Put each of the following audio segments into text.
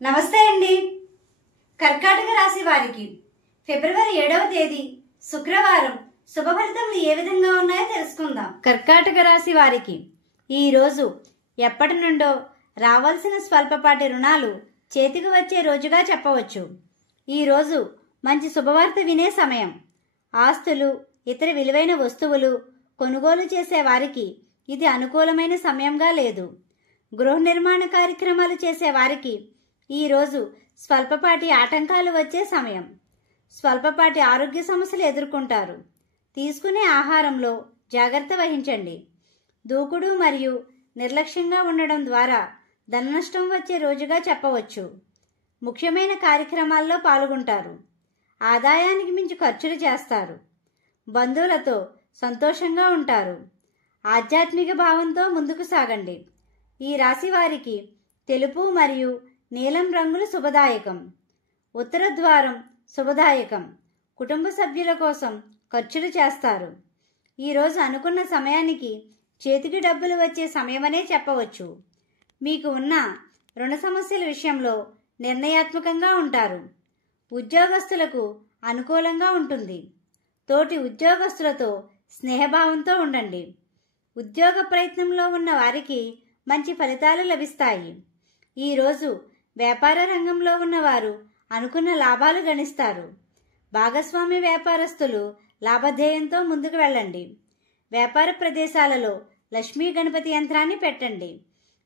నమస్తే అండి. కర్కాటక రాశి వారికి ఫిబ్రవరి 7వ తేదీ శుక్రవారం శుభ ఫలితములు ఏ విధంగా ఉన్నాయో తెలుసుకుందాం. కర్కాటక రాశి వారికి ఈ రోజు ఎప్పటి నుండో రావాల్సిన స్వల్పపాటి రుణాలు చేతికి వచ్చే రోజుగా చెప్పవచ్చు. ఈ రోజు మంచి శుభవార్త వినే సమయం. ఆస్తులు, ఇతర విలువైన వస్తువులు కొనుగోలు చేసే వారికి ఇది అనుకూలమైన సమయంగా లేదు. గృహ నిర్మాణ కార్యక్రమాలు చేసే వారికి ఈరోజు స్వల్పపాటి ఆటంకాలు వచ్చే సమయం. స్వల్పపాటి ఆరోగ్య సమస్యలు ఎదుర్కొంటారు. తీసుకునే ఆహారంలో జాగ్రత్త వహించండి. దూకుడు మరియు నిర్లక్ష్యంగా ఉండడం ద్వారా ధననష్టం వచ్చే రోజుగా చెప్పవచ్చు. ముఖ్యమైన కార్యక్రమాల్లో పాల్గొంటారు. ఆదాయానికి మించి ఖర్చులు చేస్తారు. బంధువులతో సంతోషంగా ఉంటారు. ఆధ్యాత్మిక భావంతో ముందుకు సాగండి. ఈ రాశి వారికి తెలుపు మరియు నీలం రంగులు శుభదాయకం. ఉత్తర ద్వారం శుభదాయకం. కుటుంబ సభ్యుల కోసం ఖర్చులు చేస్తారు. ఈరోజు అనుకున్న సమయానికి చేతికి డబ్బులు వచ్చే సమయమనే చెప్పవచ్చు. మీకు ఉన్న రుణ సమస్యల విషయంలో నిర్ణయాత్మకంగా ఉంటారు. ఉద్యోగస్తులకు అనుకూలంగా ఉంటుంది. తోటి ఉద్యోగస్తులతో స్నేహభావంతో ఉండండి. ఉద్యోగ ప్రయత్నంలో ఉన్న వారికి మంచి ఫలితాలు లభిస్తాయి. ఈరోజు వ్యాపార రంగంలో ఉన్నవారు అనుకున్న లాభాలు గణిస్తారు. భాగస్వామి వ్యాపారస్తులు లాభధ్యేయంతో ముందుకు వెళ్ళండి. వ్యాపార ప్రదేశాలలో లక్ష్మీ గణపతి యంత్రాన్ని పెట్టండి.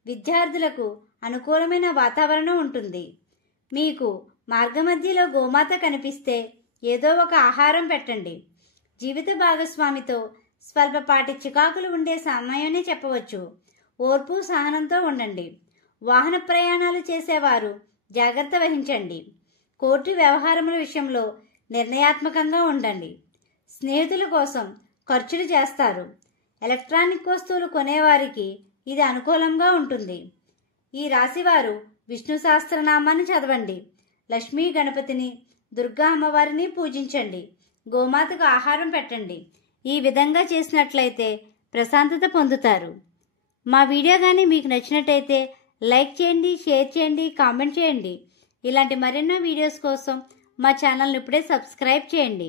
విద్యార్థులకు అనుకూలమైన వాతావరణం ఉంటుంది. మీకు మార్గమధ్యలో గోమాత కనిపిస్తే ఏదో ఒక ఆహారం పెట్టండి. జీవిత భాగస్వామితో స్వల్పపాటి చికాకులు ఉండే సమయమే చెప్పవచ్చు. ఓర్పు సహనంతో ఉండండి. వాహన ప్రయాణాలు చేసేవారు జాగ్రత్త వహించండి. కోర్టు వ్యవహారముల విషయంలో నిర్ణయాత్మకంగా ఉండండి. స్నేహితుల కోసం ఖర్చులు చేస్తారు. ఎలక్ట్రానిక్ వస్తువులు కొనేవారికి ఇది అనుకూలంగా ఉంటుంది. ఈ రాశివారు విష్ణు సహస్రనామాన్ని చదవండి. లక్ష్మీ గణపతిని, దుర్గా అమ్మవారిని పూజించండి. గోమాతకు ఆహారం పెట్టండి. ఈ విధంగా చేసినట్లయితే ప్రశాంతత పొందుతారు. మా వీడియో కానీ మీకు నచ్చినట్టయితే లైక్ చేయండి, షేర్ చేయండి, కామెంట్ చేయండి. ఇలాంటి మరెన్నో వీడియోస్ కోసం మా ఛానల్ని ఇప్పుడే సబ్స్క్రైబ్ చేయండి.